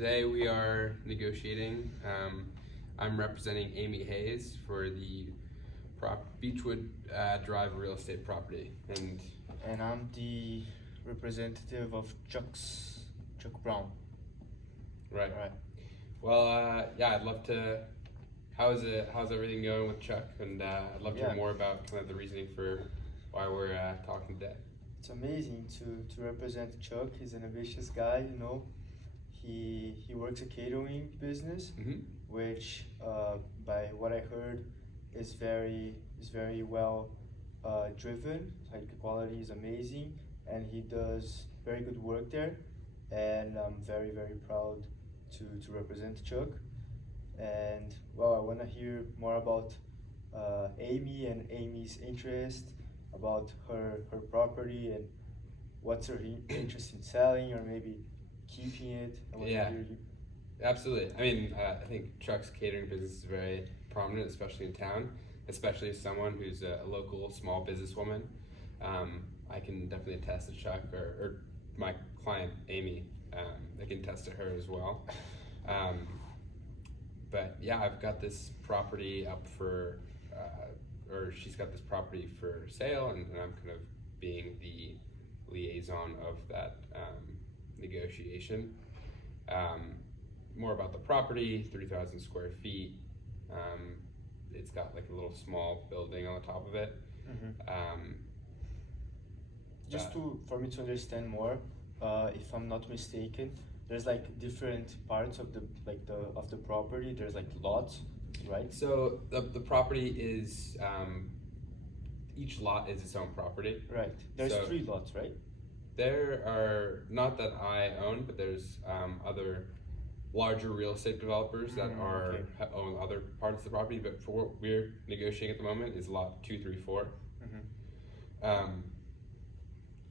Today we are negotiating. I'm representing Amy Hayes for the Beechwood Drive real estate property, and I'm the representative of Chuck Brown. Right. Right. Well, yeah, I'd love to. How's everything going with Chuck? And I'd love to hear more about kind of the reasoning for why we're talking today. It's amazing to represent Chuck. He's an ambitious guy, you know. He works a catering business, which by what I heard is very well driven. Like the quality is amazing, and he does very good work there. And I'm very proud to represent Chuck. And well, I want to hear more about Amy and Amy's interest, about her property and what's her interest in selling or maybe keeping it. Yeah, absolutely. I mean, I think Chuck's catering business is very prominent, especially in town, especially as someone who's a local small businesswoman. I can definitely attest to Chuck or my client Amy. I can attest to her as well. But yeah, I've got this property up for, or she's got this property for sale, and I'm kind of being the liaison of that negotiation. More about the property, 3,000 square feet. It's got like a little small building on the top of it. Just for me to understand more, if I'm not mistaken, there's like different parts of the property. There's like lots, right? So the property is each lot is its own property. Right. There's 3 lots, right? There are, not that I own, but there's other larger real estate developers that own other parts of the property. But for what we're negotiating at the moment is lot 2, 3, 4.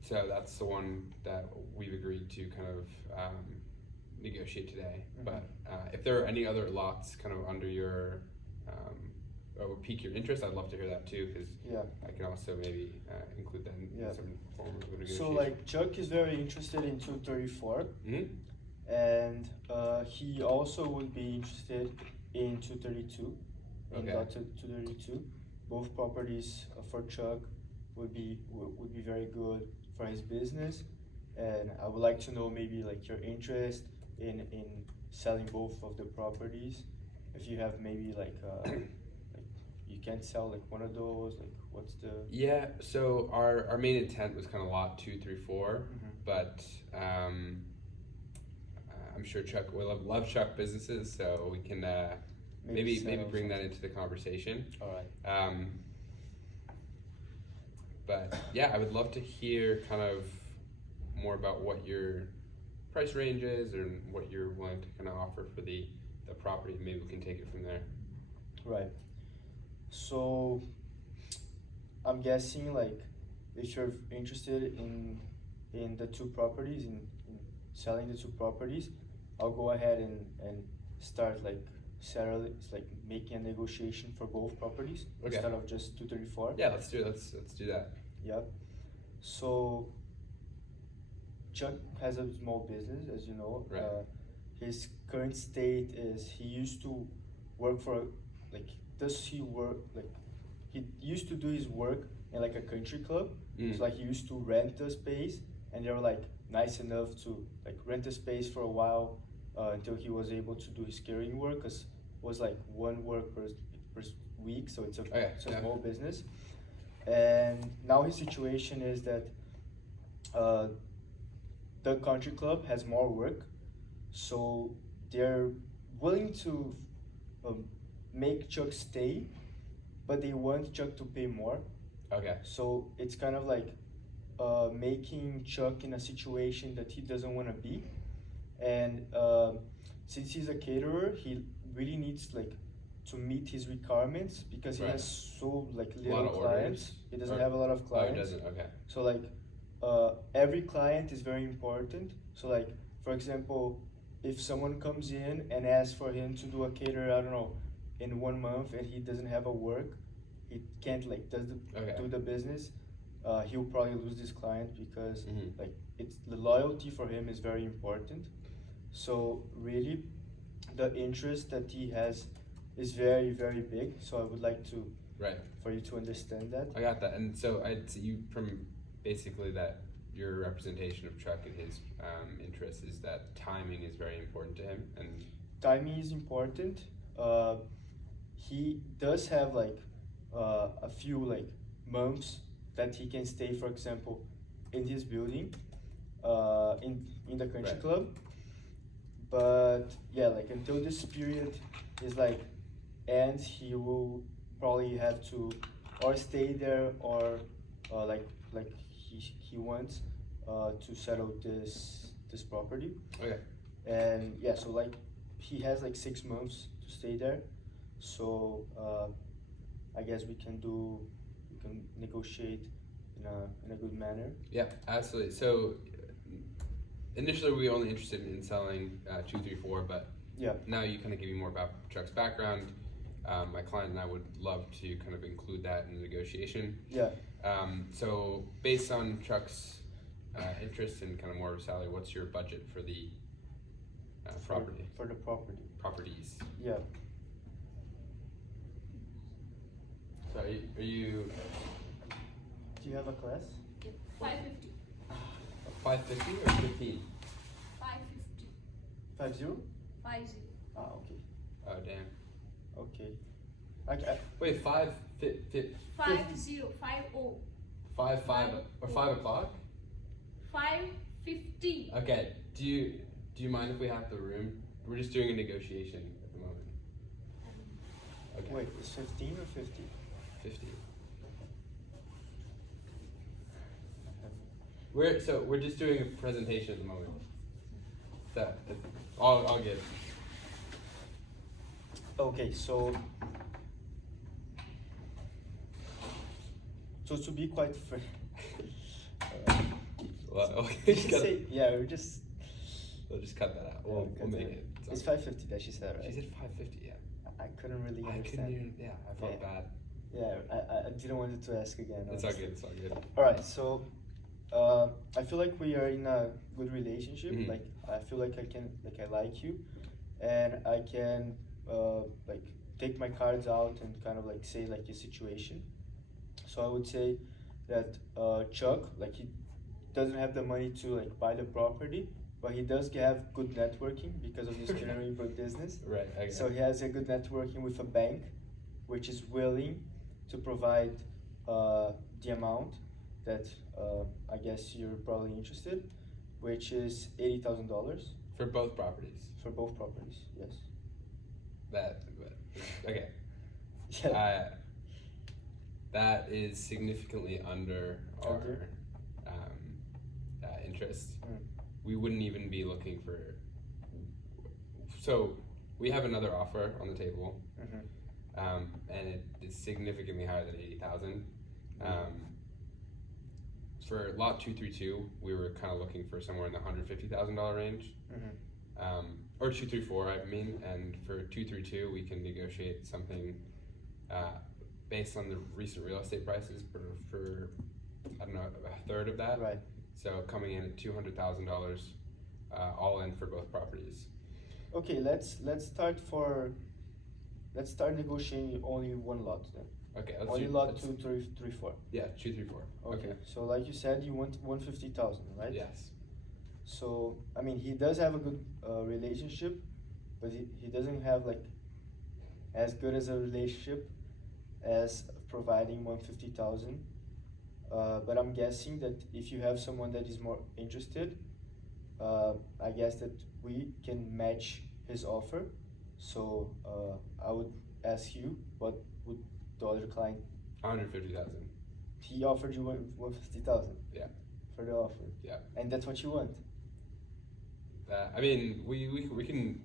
So that's the one that we've agreed to kind of negotiate today. But if there are any other lots kind of under your or would pique your interest, I'd love to hear that too, because I can also maybe include that in some form of negotiation. So like Chuck is very interested in 234, and he also would be interested in 232, in lot 232. Both properties for Chuck would be very good for his business, and I would like to know maybe like your interest in selling both of the properties. If you have maybe like you can sell like one of those, like what's the... Yeah, so our main intent was kind of lot 2, 3, 4, but I'm sure Chuck will love Chuck businesses, so we can maybe bring that into the conversation. All right. But yeah, I would love to hear kind of more about what your price range is and what you're willing to kind of offer for the property. Maybe we can take it from there. Right. So I'm guessing like if you're interested in the 2 properties, in selling the 2 properties, I'll go ahead and start like making a negotiation for both properties instead of just 234. Yeah, let's do that. Yep. So Chuck has a small business, as you know. Right. His current state is he used to work for he used to do his work in like a country club. So like he used to rent the space, and they were like nice enough to like rent the space for a while until he was able to do his catering work, because it was like 1 work per week, so it's a small business. And now his situation is that the country club has more work, so they're willing to make Chuck stay, but they want Chuck to pay more. Okay. So it's kind of like making Chuck in a situation that he doesn't want to be. And since he's a caterer, he really needs like to meet his requirements, because he has so like little clients. He doesn't have a lot of clients. Oh, he doesn't. Okay. So like every client is very important. So like, for example, if someone comes in and asks for him to do a cater, I don't know, in 1 month, and he doesn't have a work, he can't like do the business, he'll probably lose this client, because like the loyalty for him is very important. So really, the interest that he has is very, very big. So I would like to, Right. for you to understand that. I got that. And so I'd see you from basically that your representation of Chuck and his interests is that timing is very important to him. And Timing is important. He does have like a few like months that he can stay, for example, in his building, in the country Right. club. But yeah, like until this period is like ends, he will probably have to or stay there or like he wants to settle this property. okay. And yeah, so like he has like 6 months to stay there. So I guess we can negotiate in a good manner. Yeah, absolutely. So initially we were only interested in selling 234, but Yeah. now you kind of give me more about Chuck's background. My client and I would love to kind of include that in the negotiation. Yeah. So based on Chuck's interest and kind of more of a salary, what's your budget for the property? For the property. Properties. Yeah. So are you Do you have a class? 550. 550 or 15? 550. 50? 50. Ah, okay. Oh damn. Okay. I Wait, 5 50. 50. 5 or 5 o'clock? 550. Okay. Do you mind if we have the room? We're just doing a negotiation at the moment. Okay. wait, it's 15 or 50? 50. We're just doing a presentation at the moment. That I'll give. Okay, so to be quite frank, Well, okay. we should say, yeah, We'll just cut that out. We'll make it. It's 550 that she said, right? She said 550. Yeah. I couldn't really I understand. couldn't even. Yeah, I felt Yeah. bad. Yeah, I didn't want to ask again. It's all honestly. good. It's all good. All right, so I feel like we are in a good relationship. Mhm. Like I feel like I like you, and I can like take my cards out and kind of like say like your situation. So I would say that Chuck, like he doesn't have the money to like buy the property, but he does have good networking because of his culinary business. Right. Okay. So he has a good networking with a bank, which is willing to provide the amount that I guess you're probably interested, which is $80,000 for both properties. for both properties. Yes. Okay. Yeah. That is significantly under our Under? interest. Mm. We wouldn't even be looking for. So we have another offer on the table, Mhm. and it is significantly higher than 80,000. For lot 232, we were kind of looking for somewhere in the $150,000 range. Mhm. Or 234, I mean, and for 232, we can negotiate something based on the recent real estate prices for I don't know, a third of that. Right. So coming in at $200,000, all in for both properties. Okay. Let's start negotiating only one lot then. Okay, Only lot 2, 3, 3, 4. Yeah, 234. Okay. So like you said, you want 150,000, right? Yes. So I mean, he does have a good relationship, but he doesn't have like as good as a relationship as providing 150,000. But I'm guessing that if you have someone that is more interested, I guess that we can match his offer. So I would ask you, what would the other client? 150,000. He offered you 150,000. Yeah. For the offer. Yeah. And that's what you want. I mean, we can.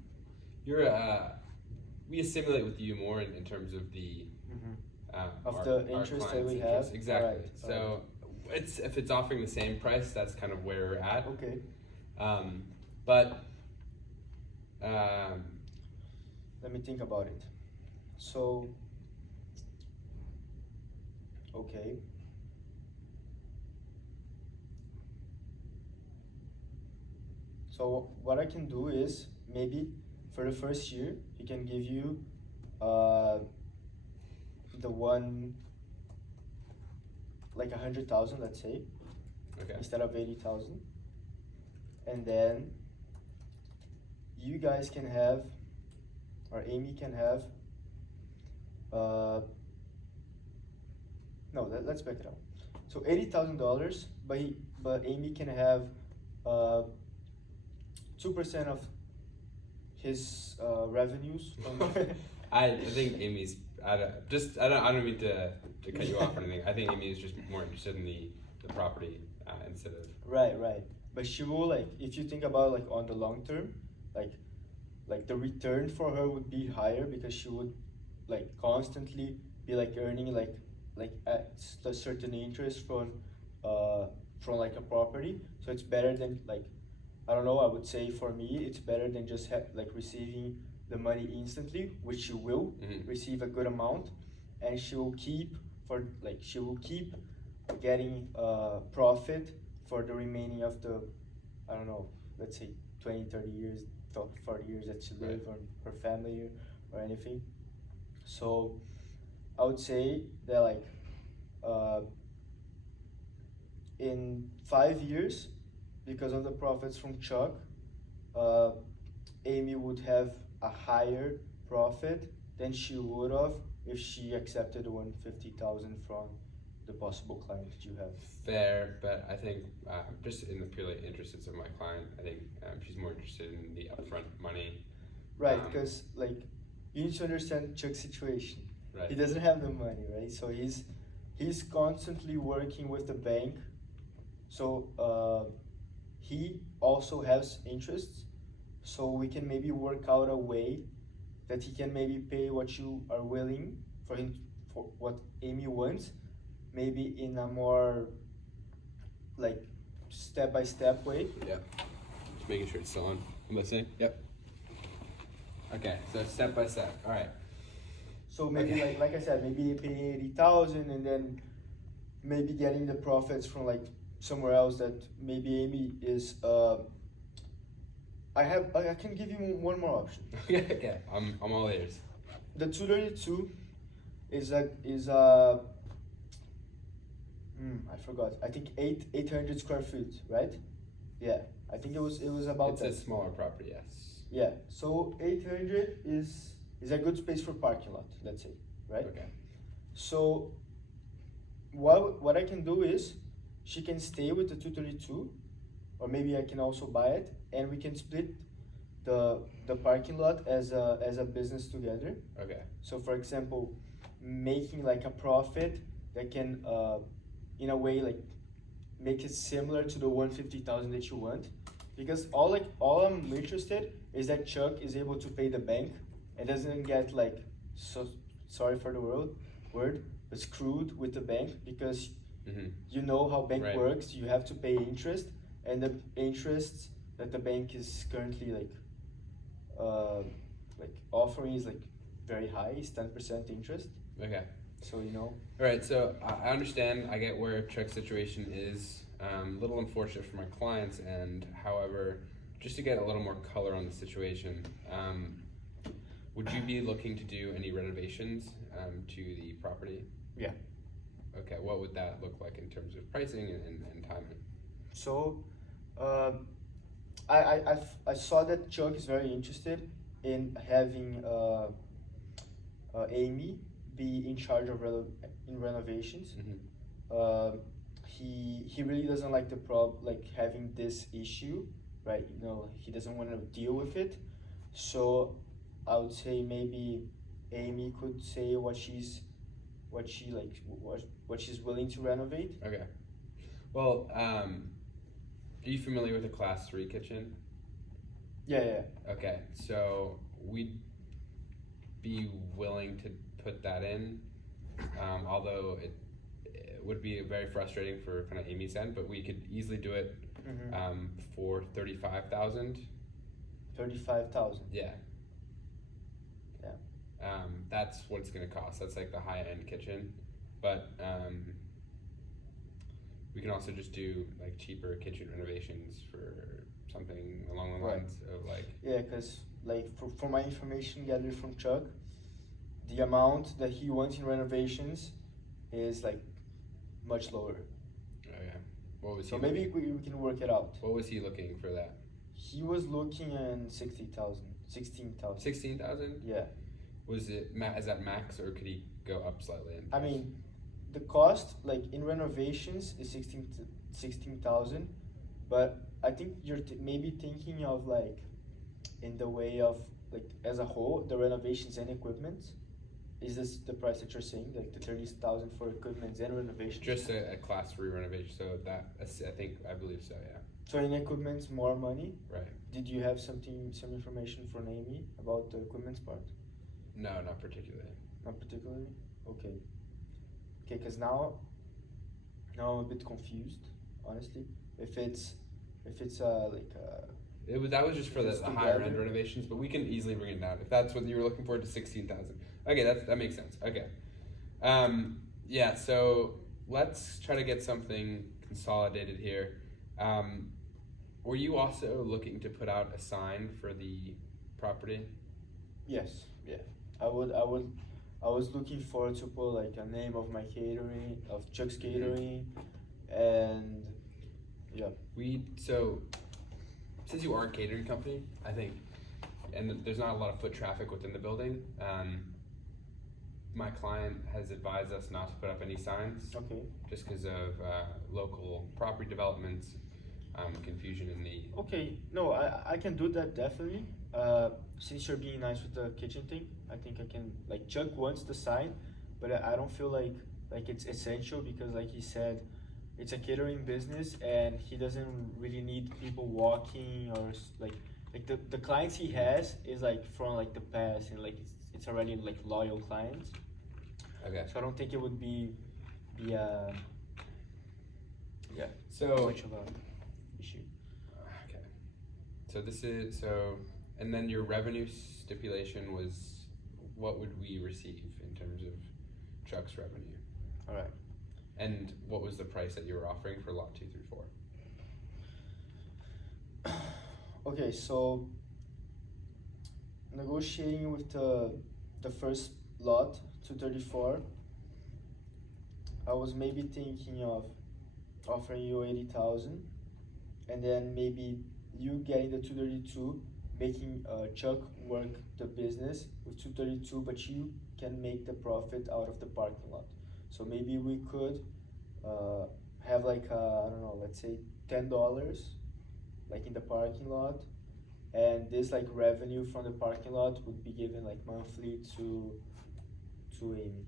We assimilate with you more in terms of the. Of the interest that we have? Exactly. Alright, So if it's offering the same price, that's kind of where we're at. Okay. But Let me think about it. So, okay. So what I can do is maybe for the first year he can give you uh, the one like 100,000, let's say, Okay. instead of 80,000, and then you guys can have, or Amy can have. No, let's back it up. So $80,000, but Amy can have 2% of his revenues from. I think Amy's I don't mean to cut you off or anything. I think Amy is just more interested in the property instead of Right. But she will, like, if you think about, like, on the long term, like the return for her would be higher because she would, like, constantly be, like, earning like at a certain interest from like a property. So it's better than, like, I don't know, I would say for me it's better than just like receiving the money instantly, which she will receive a good amount, and she will keep getting profit for the remaining of the, I don't know, let's say 20, 30 years, 40 years that she live, or her family, or anything. So I would say that, like, in 5 years, because of the profits from Chuck, Amy would have a higher profit than she would have if she accepted the 150,000 from the possible client that you have. fair, but I think just in the purely interests of my client, I think she's more interested in the upfront money. Right, because like you need to understand Chuck's situation. Right. He doesn't have the money, right? So he's constantly working with the bank. So he also has interests. So we can maybe work out a way that he can maybe pay what you are willing for him, for what Amy wants, maybe in a more like step-by-step way. Yeah. Just making sure it's still on. I'm listening. Yep. Okay, so step by step. All right. So maybe Okay. like I said, maybe paying 80,000 and then maybe getting the profits from like somewhere else that maybe Amy is. I can give you one more option. Okay. I'm all ears. The 232 is I forgot. I think 800 square feet, right? Yeah. I think it was about It's that. a smaller property, yes. Yeah. So 800 is a good space for parking lot, let's say, right? Okay. So what I can do is she can stay with the 232, or maybe I can also buy it, and we can split the parking lot as a business together. Okay. So for example, making like a profit that can in a way like make it similar to the 150,000 that you want, because all I'm interested is that Chuck is able to pay the bank and doesn't get like, so sorry for the word, but screwed with the bank, because you know how bank Right. works. You have to pay interest, and the interest that the bank is currently like offering is like very high. It's 10% interest. Okay. So you know. All right. So I understand. I get where Chuck's situation is. A little unfortunate for my clients, and however, just to get a little more color on the situation, would you be looking to do any renovations to the property? Yeah. Okay. What would that look like in terms of pricing and timing? So, I saw that Chuck is very interested in having Amy be in charge of renovations. He really doesn't like like having this issue, right? You know, he doesn't want to deal with it. So I would say maybe Amy could say what she's willing to renovate. Okay. Well, are you familiar with a Class 3 kitchen? Yeah. Okay, so we'd be willing to put that in, although it would be very frustrating for kind of Amy's end, but we could easily do it for 35,000. 35,000. Yeah. Yeah. That's what it's gonna cost. That's like the high-end kitchen, but we can also just do like cheaper kitchen renovations for something along the Right. lines of like. Yeah, because like for my information gathered from Chuck, the amount that he wants in renovations is like much lower. Oh yeah. What was So he? maybe looking, we can work it out. What was he looking for that? He was looking at 60,000, 16,000. 16,000. Yeah. Was it is that max or could he go up slightly? In I price? mean, the cost like in renovations is 16,000, but I think you're maybe thinking of like in the way of like as a whole the renovations and equipment. Is this the price that you're saying, like the 30,000 for equipment and renovations? Just a class 3 renovation. So I believe so. Yeah. So in equipment, more money. Right. Did you have some information from Amy about the equipment part? No, not particularly. Not particularly. Okay. Okay, because now I'm a bit confused, honestly. If it's That was just for the It's higher end together. renovations, but we can easily bring it down if that's what you were looking for to 16,000. Okay, that makes sense. Okay, yeah. So let's try to get something consolidated here. Were you also looking to put out a sign for the property? yes, yeah. I was looking forward to put like a name of my catering, of Chuck's Catering, and yeah. So since you are a catering company, I think, and there's not a lot of foot traffic within the building, my client has advised us not to put up any signs. Okay. Just because of local property developments, confusion in the. Okay, no, I can do that definitely. Since you're being nice with the kitchen thing, I think I can, like Chuck wants the sign, but I don't feel like it's essential because like he said, it's a catering business and he doesn't really need people walking or like the clients he has is like from like the past and like it's already like loyal clients. Okay. So I don't think it would be yeah, So. much of a issue. Okay. And then your revenue stipulation was, what would we receive in terms of Chuck's revenue? All right. And what was the price that you were offering for lot 2 through 4? Okay, so negotiating with the first lot, 234, I was maybe thinking of offering you 80,000, and then maybe you getting the 232, making Chuck work the business with 232, but you can make the profit out of the parking lot. So maybe we could have like I don't know, let's say $10 like in the parking lot, and this like revenue from the parking lot would be given like monthly to Amy.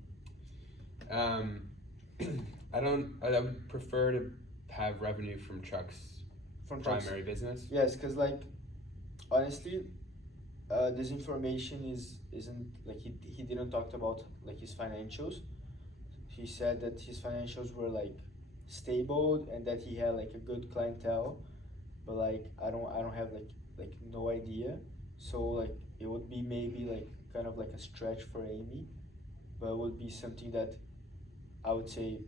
I would prefer to have revenue from Chuck's primary business. Yes, because like honestly, this information isn't like he didn't talk about like his financials. He said that his financials were like stable and that he had like a good clientele, but like I don't have like no idea. So like it would be maybe like kind of like a stretch for Amy, but it would be something that I would say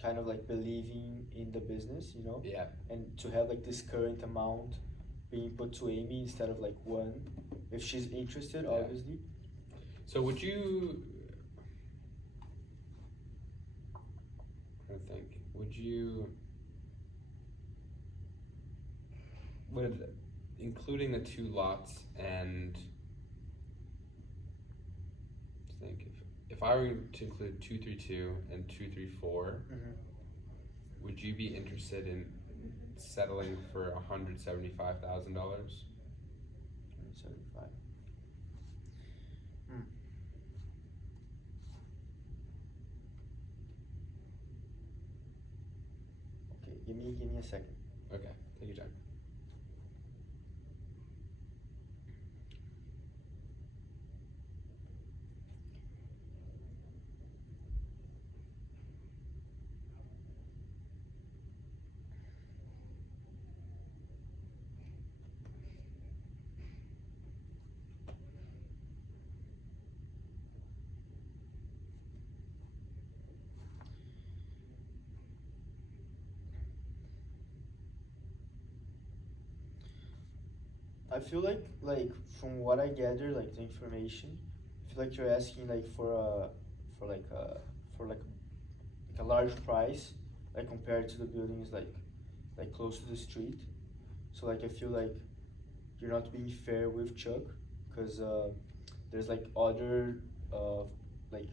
kind of like believing in the business, you know? Yeah. And to have like this current amount being put to Amy instead of like one, if she's interested, Yeah. obviously. So would you? I think. Would including the 2 lots and I think if I were to include 232 and 234, would you be interested in settling for $175,000? 175. Okay, give me a second. Okay, take your time. I feel like from what I gather, like the information, I feel like you're asking like for like a for like a large price, like compared to the buildings like close to the street. So like I feel like you're not being fair with Chuck, because there's like other like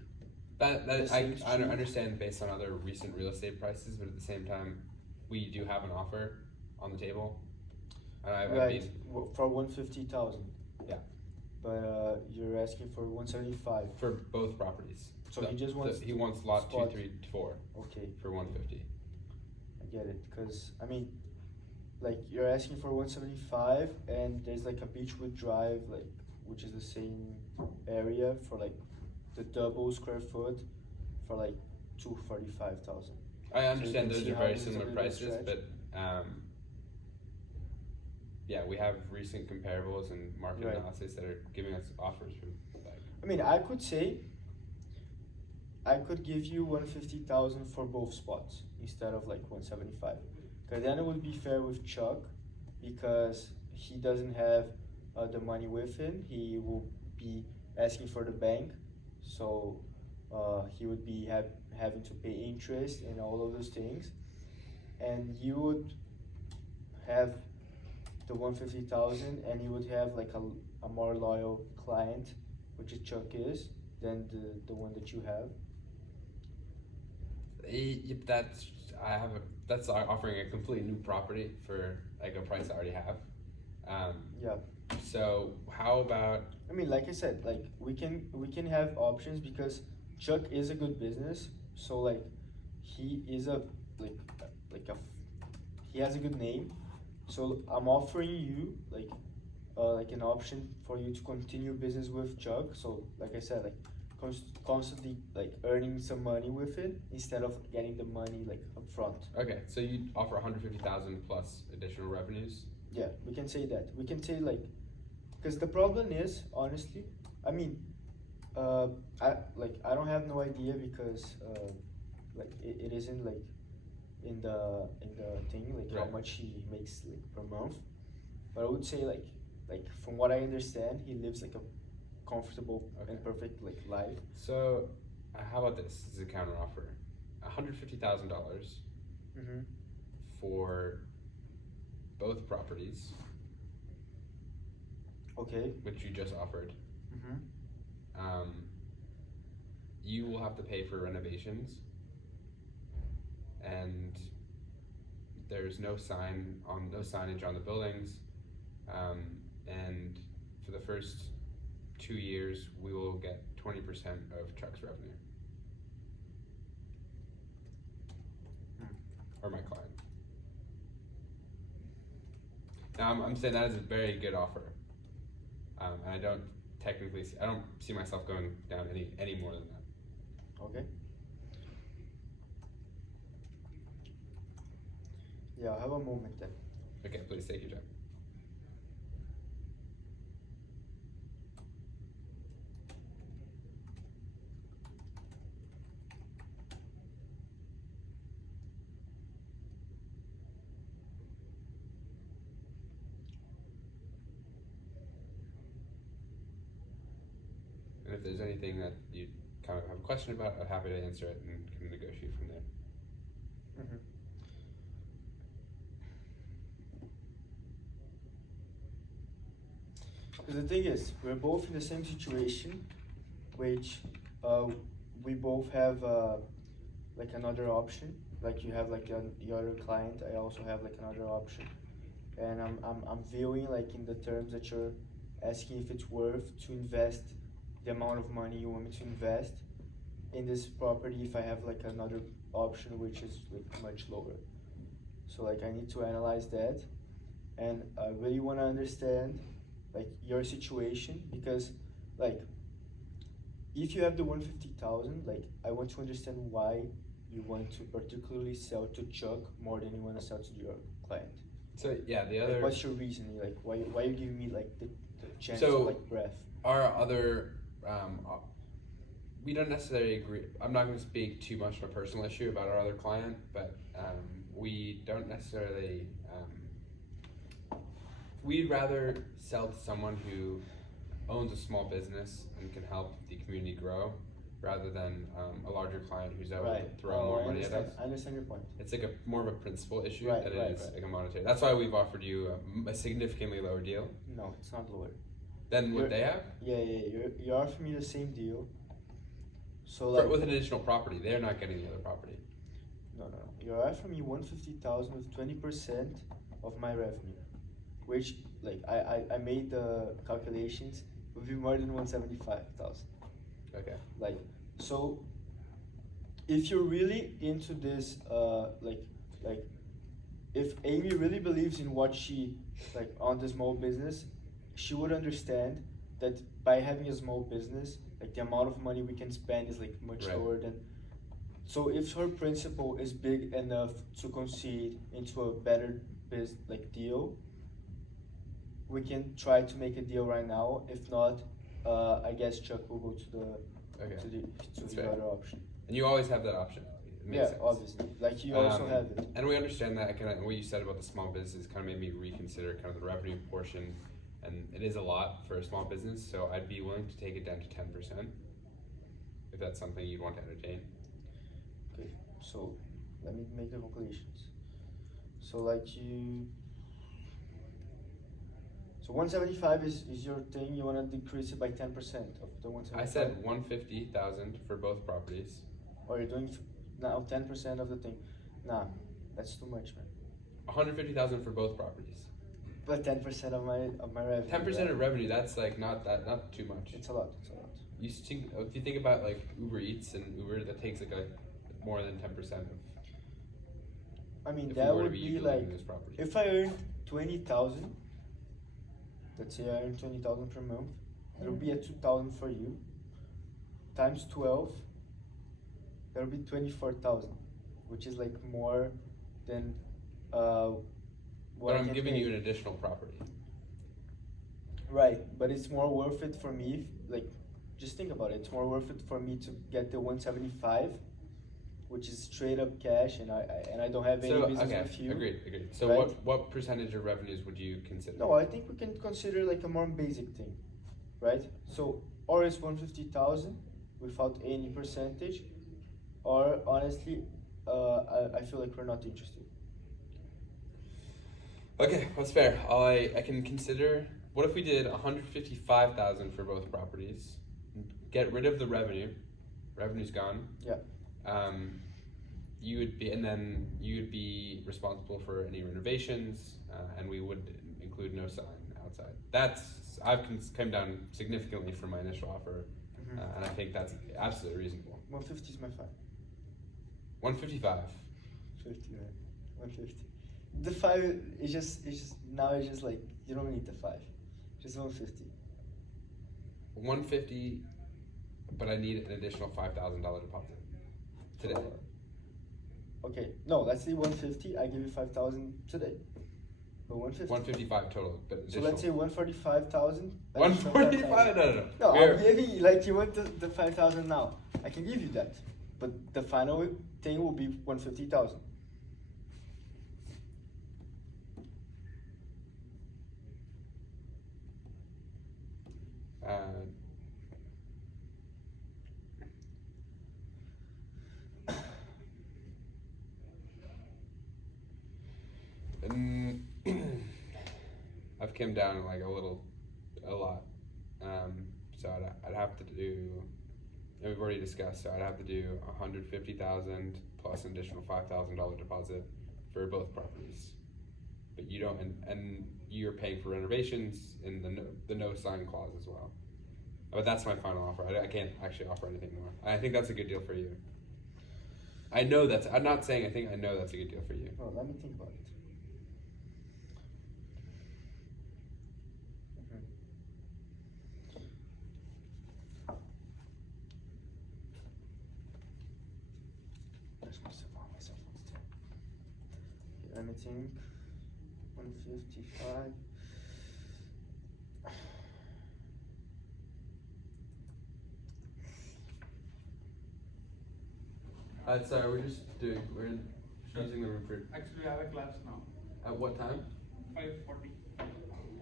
That the same I street. understand based on other recent real estate prices, but at the same time, we do have an offer on the table. And I Right, mean, for 150,000. yeah, But you're asking for 175. for both properties. So he just wants he wants lot spot. 2, 3, 4 Okay, for 150. I get it. Cause I mean, like you're asking for 175, and there's like a Beechwood Drive, like which is the same area for like the double square foot for like 245,000. I understand can those see are how very this is a similar bit of a prices, stretch. but yeah, we have recent comparables and market Right. analysis that are giving us offers from like. I mean, I could say I could give you 150,000 for both spots instead of like 175. Because then it would be fair with Chuck, because he doesn't have the money with him. He will be asking for the bank, so he would be having to pay interest and all of those things. And you would have the 150,000, and you would have like a more loyal client, which Chuck is, than the one that you have. That's that's offering a completely new property for like a price I already have. Yeah. So how about I mean, like I said, like we can have options, because Chuck is a good business. So like he is a like a he has a good name. So I'm offering you like an option for you to continue business with Chuck. So like I said, like constantly like earning some money with it instead of getting the money like upfront. okay? So you offer 150,000 plus additional revenues. Yeah, we can say that. We can say like, because the problem is, honestly, I mean, I don't have no idea, because like it isn't like in the thing like how Right. much he makes like per month. But I would say like from what I understand, he lives like a comfortable Okay. and perfect like life. So how about this? This is a counter offer: $150,000 Mm-hmm. for both properties, Okay. which you just offered. Mm-hmm. You will have to pay for renovations, and there's no signage on the buildings, and for the first 2 years we will get 20% of Chuck's revenue, or my client. Now I'm saying that is a very good offer, and I don't see myself going down any more than that. Okay. Yeah, I'll have a moment then. Okay, please take your time. And if there's anything that you kind of have a question about, I'm happy to answer it and can negotiate from there. Mm-hmm. Because the thing is, we're both in the same situation, which we both have like another option. Like you have like your other client, I also have like another option, and I'm viewing like in the terms that you're asking if it's worth to invest the amount of money you want me to invest in this property if I have like another option which is like much lower. So like I need to analyze that, and I really want to understand like your situation, because like if you have the 150,000, like I want to understand why you want to particularly sell to Chuck more than you want to sell to your client. So yeah, the Like, other what's your reasoning? Like why you giving me like the chance So- of like breath? our other we don't necessarily agree. I'm not going to speak too much on a personal issue about our other client, but we don't necessarily we'd rather sell to someone who owns a small business and can help the community grow, rather than a larger client who's able to throw more money at us. I understand your point. It's like more of a principal issue Right, than right, it is right. like a monetary. That's why we've offered you a significantly lower deal No, it's not lower. than what they have. Yeah. You're offering me the same deal. So With an additional property, they're not getting the other property. No. You're offering me 150,000 with 20% of my revenue, which like I made the calculations, would be more than 175,000. Okay. Like, so if you're really into this, like if Amy really believes in what she like on the small business, she would understand that by having a small business, like the amount of money we can spend is like much lower than. So if her principal is big enough to concede into a better deal, we can try to make a deal right now. If not, I guess Chuck will go to the other option. And you always have that option. It makes sense. Obviously. Like you also have it. And we understand that. Kind of what you said about the small business kind of made me reconsider kind of the revenue portion, and it is a lot for a small business. So I'd be willing to take it down to 10%, if that's something you'd want to entertain. Okay, so let me make the calculations. So like you. So 175 is your thing. You want to decrease it by 10% of the 175. I said 150,000 for both properties. Or you're doing now 10% of the thing. Nah, that's too much, man. 150,000 for both properties. But 10% of my revenue. 10% of revenue. That's like not too much. It's a lot. If you think about like Uber Eats and Uber, that takes like more than 10% of. I mean, if that we were would to be like property. if I earned 20,000. Let's say I earn 20,000 per month. It'll be at 2,000 for you. Times 12. That'll be 24,000, which is like more than what But I'm I can giving pay. you an additional property. Right, but it's more worth it for me. Like, just think about it. It's more worth it for me to get the 175, which is straight up cash, and I don't have any business with you. Agreed. So right? what percentage of revenues would you consider? No, I think we can consider like a more basic thing, right? So, or it's 150,000 without any percentage, or honestly, I feel like we're not interested. Okay, that's fair. I can consider. What if we did 155,000 for both properties? Get rid of the revenue. Revenue's gone. Yeah. You would be responsible for any renovations, and we would include no sign outside. I've come down significantly from my initial offer, and I think that's absolutely reasonable. 150 is my fine. 155. 50, man. 150. The 5 is just now it's just like you don't need the 5. Just 150. 150, but I need an additional $5,000 deposit today. Okay, no, let's say 150. I give you 5,000 today. But 150. 155 total, but So additional. let's say 145,000. 145? No. No, I'm giving like you want the 5,000 now. I can give you that, but the final thing will be 150,000. I've come down like a lot. So I'd have to do. And we've already discussed. So I'd have to do 150,000 plus an additional $5,000 deposit for both properties. But you don't, and you're paying for renovations and the no sign clause as well. But that's my final offer. I can't actually offer anything more. I think that's a good deal for you. I'm not saying I think, I know that's a good deal for you. Oh, let me think about it. Let me think. 155. Sorry, we're using the room for. Actually, I have a class now. At what time? 5:40.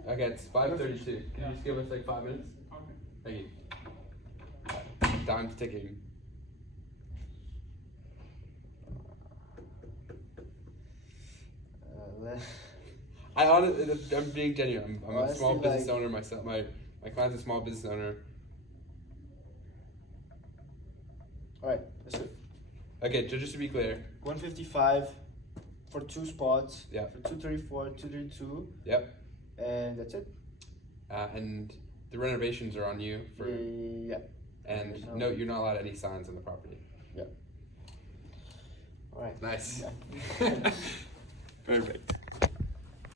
Okay, it's 5:32. Can you just give us like 5 minutes? Okay. Thank you. Time's ticking. I'm being genuine. I'm a Honestly, small business like- owner myself. My client's a small business owner. Alright, that's it. Okay, so just to be clear. 155 for 2 spots. Yeah. For 234, 232. Yep. And that's it. And the renovations are on you for. Yeah. And There's no, you're not allowed any signs on the property. Yeah. Alright. Nice. Yeah. Perfect.